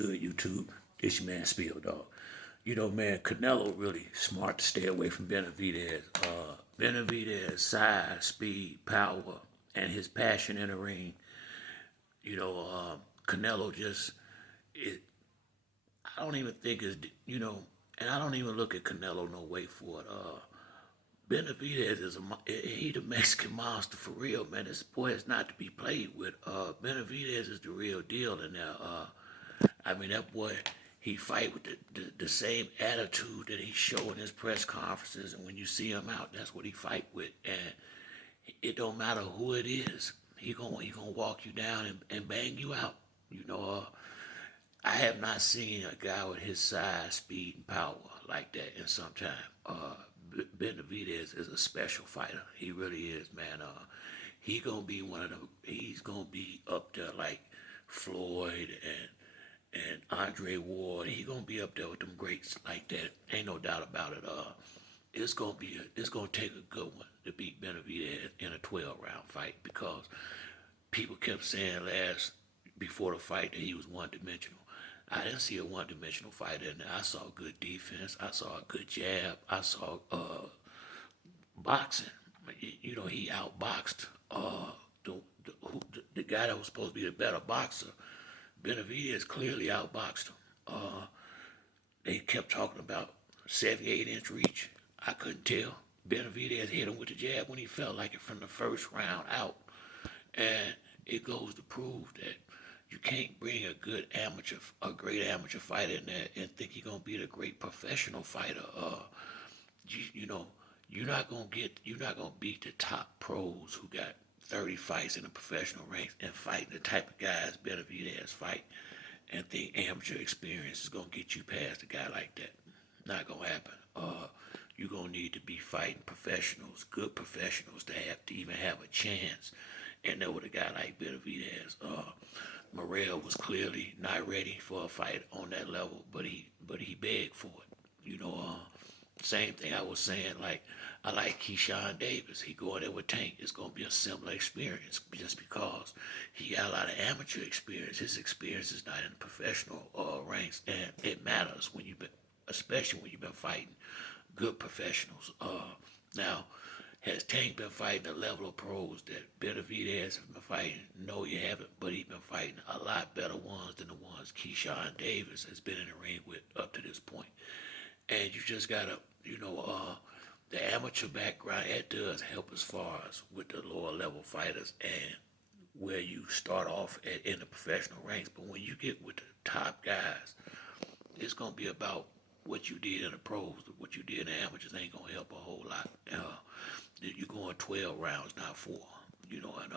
Good YouTube. It's your man Spiel Dog. You know, man, Canelo really smart to stay away from Benavidez. Benavidez, size, speed, power, and his passion in the ring. Canelo just it. I don't even think is and I don't even look at Canelo no way for it. Benavidez he the Mexican monster for real, man. This boy is not to be played with. Benavidez is the real deal in there. I mean, that boy, he fight with the same attitude that he show in his press conferences, and when you see him out, that's what he fight with. And it don't matter who it is, he gonna walk you down and bang you out. I have not seen a guy with his size, speed, and power like that in some time. Benavidez is a special fighter. He really is, man. He gonna be one of them. He's gonna be up there like Floyd and Andre Ward. He gonna be up there with them greats like that. Ain't no doubt about it. It's gonna take a good one to beat Benavidez in a 12 round fight because people kept saying before the fight that he was one dimensional. I didn't see a one dimensional fighter in there. I saw good defense. I saw a good jab. I saw boxing. He outboxed the guy that was supposed to be the better boxer. Benavidez clearly outboxed him. They kept talking about 78-inch reach. I couldn't tell. Benavidez hit him with the jab when he felt like it from the first round out. And it goes to prove that you can't bring a great amateur fighter in there and think you're gonna be a great professional fighter. You know, you're not gonna beat the top pros who got 30 fights in the professional ranks and fighting the type of guys Benavidez fight and think amateur experience is gonna get you past a guy like that. Not gonna happen. You're gonna need to be fighting professionals, good professionals, to even have a chance. And there with a guy like Benavidez. Morrell was clearly not ready for a fight on that level, but he begged for it. Same thing I was saying. Like I like Keyshawn Davis. He go in there with Tank. It's gonna be a similar experience just because he got a lot of amateur experience. His experience is not in the professional ranks, and it matters especially when you've been fighting good professionals. Now, has Tank been fighting the level of pros that Benavidez has been fighting? No, you haven't, but he's been fighting a lot better ones than the ones Keyshawn Davis has been in the ring with up to this point. And you just gotta, the amateur background, it does help as far as with the lower level fighters and where you start off in the professional ranks. But when you get with the top guys, it's gonna be about what you did in the pros. What you did in the amateurs ain't gonna help a whole lot. You're going 12 rounds, not 4. And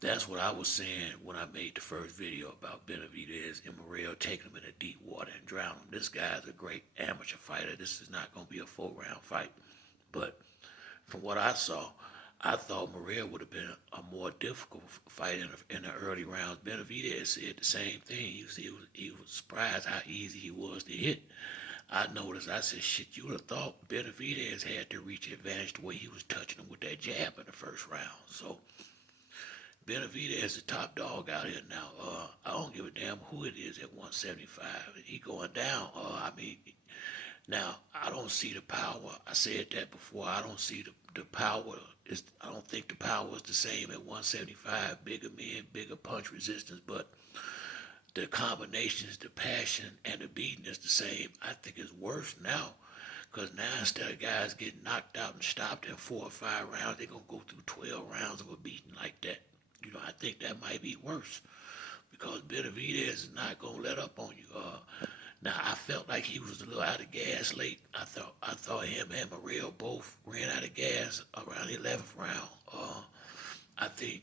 that's what I was saying when I made the first video about Benavidez and Morrell taking him in the deep water and drowning him. This guy's a great amateur fighter. This is not going to be a 4-round fight. But from what I saw, I thought Morrell would have been a more difficult fight in the early rounds. Benavidez said the same thing. He was surprised how easy he was to hit. I noticed, I said, shit, you would have thought Benavidez had the reach advantage the way he was touching him with that jab in the first round. So, Benavidez is the top dog out here now. I don't give a damn who it is at 175. He going down. Now, I don't see the power. I said that before. I don't see the power. I don't think the power is the same at 175. Bigger men, bigger punch resistance, but the combinations, the passion, and the beating is the same. I think it's worse now. Because now instead of guys getting knocked out and stopped in 4 or 5 rounds, they're going to go through 12 rounds of a beating like that. I think that might be worse. Because Benavidez is not going to let up on you. Now, I felt like he was a little out of gas late. I thought him and Morrell both ran out of gas around the 11th round. I think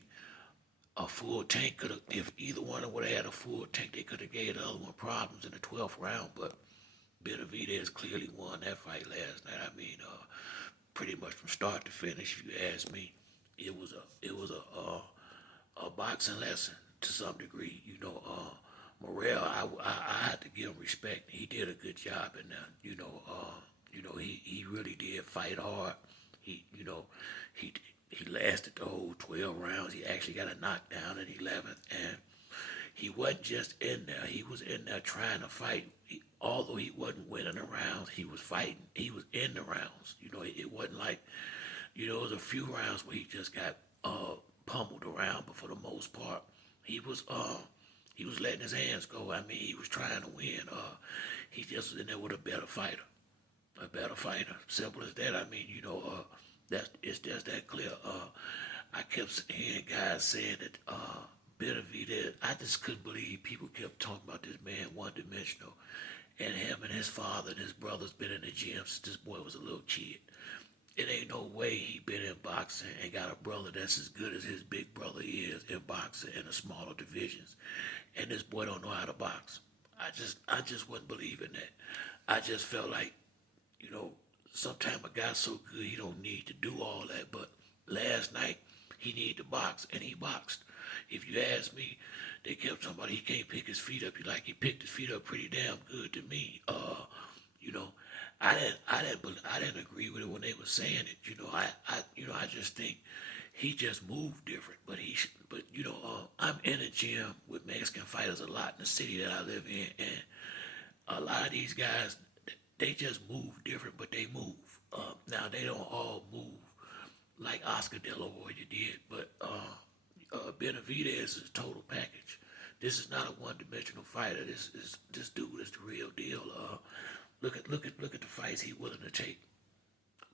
a full tank could have, if either one of them would have had a full tank, they could have gave the other one problems in the 12th round, but Benavidez clearly won that fight last night. Pretty much from start to finish, if you ask me, it was a boxing lesson to some degree. Morrell, I had to give him respect. He did a good job in that. He really did fight hard. He lasted the whole 12 rounds. He actually got a knockdown in the 11th, and he wasn't just in there. He was in there trying to fight. Although he wasn't winning the rounds, he was fighting. He was in the rounds. It wasn't like, there was a few rounds where he just got pummeled around, but for the most part, he was letting his hands go. I mean, he was trying to win. He just was in there with a better fighter. A better fighter. Simple as that. I mean, it's just that clear. I kept hearing guys saying that Benavidez, I just couldn't believe people kept talking about this man one-dimensional, and him and his father and his brothers been in the gym since this boy was a little kid. It ain't no way he been in boxing and got a brother that's as good as his big brother is in boxing in the smaller divisions, and this boy don't know how to box. I just wasn't believing that. I just felt like, sometimes a guy's so good he don't need to do all that. But last night he needed to box, and he boxed. If you ask me, they kept talking about he can't pick his feet up. He picked his feet up pretty damn good to me. I didn't agree with it when they were saying it. I just think he just moved different. I'm in a gym with Mexican fighters a lot in the city that I live in, and a lot of these guys, they just move different, but they move. Now they don't all move like Oscar De La Hoya did, but Benavidez is a total package. This is not a one-dimensional fighter. This dude is the real deal. Look at the fights he willing to take.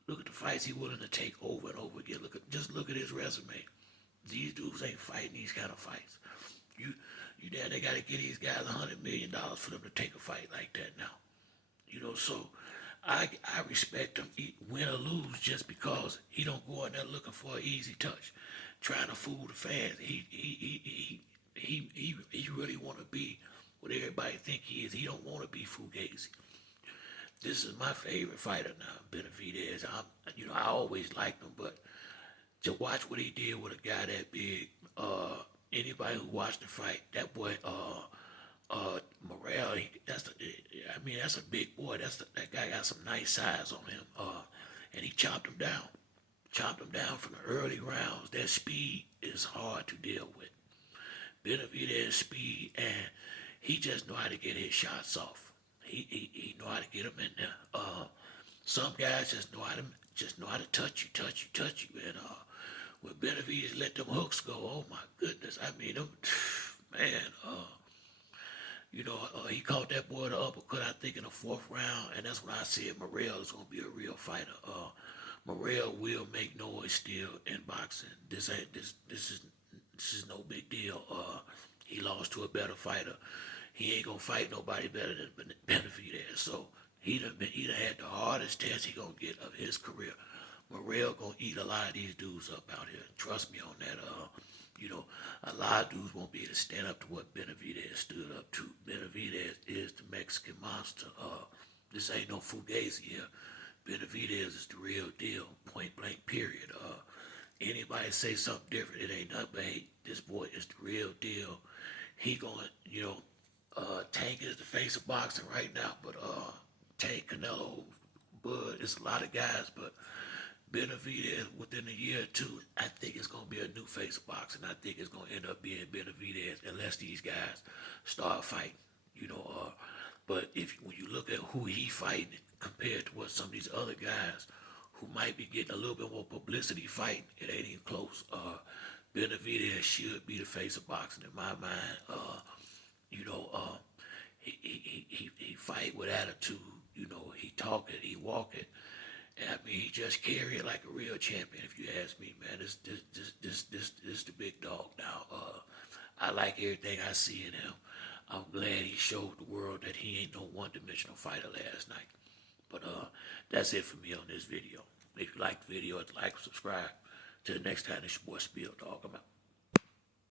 Look at the fights he willing to take over and over again. Look at his resume. These dudes ain't fighting these kind of fights. They got to give these guys $100 million for them to take a fight like that now. So I respect him, win or lose, just because he don't go in there looking for an easy touch, trying to fool the fans. He really want to be what everybody think he is. He don't want to be Fugazi. This is my favorite fighter now, Benavidez. I always liked him, but to watch what he did with a guy that big, anybody who watched the fight, that boy, Morrell, that's a big boy. That guy got some nice size on him, and he chopped him down. Chopped him down from the early rounds. That speed is hard to deal with. Benavidez speed, and he just know how to get his shots off. He know how to get them in there. Some guys just know how to touch you. And when Benavidez let them hooks go, oh my goodness! I mean, them, man. He caught that boy the uppercut, I think, in the fourth round, and that's when I said Morrell is gonna be a real fighter. Morrell will make noise still in boxing. This is no big deal. He lost to a better fighter. He ain't gonna fight nobody better than Benavidez. So he done had the hardest test he gonna get of his career. Morrell gonna eat a lot of these dudes up out here. Trust me on that. A lot of dudes won't be able to stand up to what Benavidez stood up to. Benavidez is the Mexican monster. This ain't no Fugazi here. Benavidez is the real deal. Point blank. Period. Anybody say something different, it ain't nothing but hate. This boy is the real deal. He going, Tank is the face of boxing right now, but Tank, Canelo, Bud, it's a lot of guys, but Benavidez, within a year or two, I think it's going to be a new face of boxing. I think it's going to end up being Benavidez unless these guys start fighting, but when you look at who he fighting compared to what some of these other guys who might be getting a little bit more publicity fighting, it ain't even close. Benavidez should be the face of boxing in my mind. He fight with attitude. He talk it, he walk it. And he just carry it like a real champion. If you ask me, man, this the big dog now. I like everything I see in him. I'm glad he showed the world that he ain't no one-dimensional fighter last night. But that's it for me on this video. If you like the video, like, subscribe. Till the next time, it's your boy Spill Dog. I'm out.